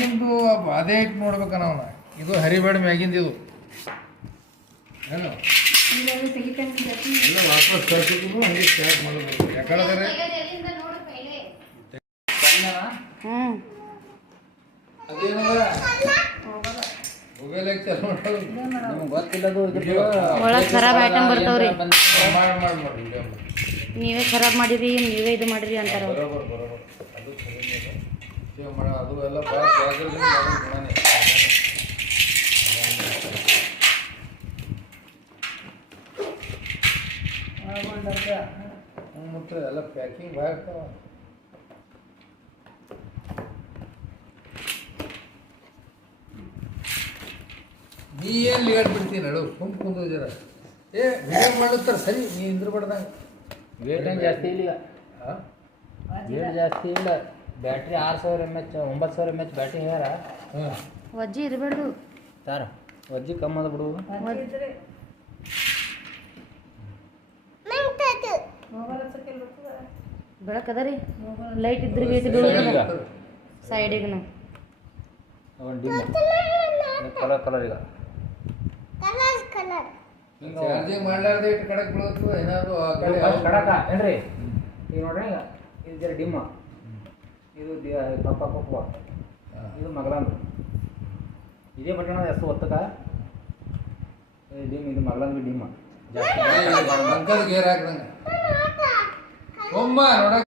ಮ್ಯಾಗಿಂದು ಅದೇ ಇಟ್ಟು ನೋಡ್ಬೇಕ ನಾವು ಇದು ಹರಿಬೇಡ ಮ್ಯಾಗಿಂದ ಇದು ಏನು ಎಲ್ಲ ವಾಪಸ್ ಕಳ್ಸಿದ್ರು ಹಂಗೆ ಸ್ಟಾರ್ಟ್ ಮಾಡೋದು ಯಾಕಂದ್ರೆ ಅದೇನಲ್ಲ ಮೊಬೈಲ್ ಚಲೋ ನಮ್ಗೆ ಗೊತ್ತಿಲ್ಲದು ಒಳಗೆ ಖರಾಬ್ ಐಟಮ್ ಬರ್ತಾವ್ರಿ ಮಾಡಿ ನೀವೇ ಖರಾಬ್ ಮಾಡಿರಿ ನೀವೇ ಇದು ಮಾಡಿರಿ ಅಂತಾರ ಬರೋಬರ್ ಬರೋಬರ್ ಅದು ಸೇವ್ ಮಾಡ ಅದು ಎಲ್ಲ ಭಾಳ ಜಾಗ್ರತೆ ಮಾಡೋದು ಗುಣನೇ ಮತ್ತು ಎಲ್ಲ ಪ್ಯಾಕಿಂಗ್ ಭಾಳ ಇರ್ತಾವ ನೀ ಏನು ಲಿಗಾಡ್ ಬಿಡ್ತೀನಿ ನಡು ಕುಂದು ಜರ ಏ ವಿಡಿಯೋ ಮಾಡುತ್ತಾರೆ ಸರಿ ನೀ ಇಂದ್ರ ಬಡ್ದಂಗೆ ವೇಟ್ ಏನು ಜಾಸ್ತಿ ಇಲ್ಲ ವೇಟ್ ಜಾಸ್ತಿ ಇಲ್ಲ ಬ್ಯಾಟ್ರಿ 6000 mAh 9000 mAh ಬ್ಯಾಟ್ರಿ ಹೇಳ್ಯಾರ ವಜ್ಜಿ ಇರಬೇಡ್ದು ಸರ್ ವಜ್ಜಿ ಕಮ್ಮಿ ಅದ ಬಿಡು ಬೆಳಕದ ರೀ ಲೈಟ್ ಇದ್ರೆ ವೇಟ್ ಬೀಳುತ್ತದ ಸೈಡಿಗೆ ಡಿಮ್ ಕಲರ್ ಈಗ ಚಾರ್ಜಿಂಗ್ ಮಾಡ್ಲಾರ್ದೆ ಇಟ್ಟು ಕಡಕ್ ಬೀಳುತ್ತದ ಏನಾದ್ರು ಆ ಕಡೆ ಕಡಕ ಏನ್ರಿ ಈಗ ನೋಡ್ರಿ ಇದು ಜರ ಡಿಮ್ಮ ಇದು ಪಪ್ಪ ಇದು ಮಗಲಾಂದು ಇದೇ ಬಟನ್ ಎಷ್ಟು ಒತ್ತಕ ಡಿಮ್ ಇದು ಮಗಲಾಂದು ಡಿಮ್ಮ ಅಂಕಲ್ ಗೇರ್ ಹಾಕ್ದಂಗೆ ಒಮ್ಮ ನೋಡಕ್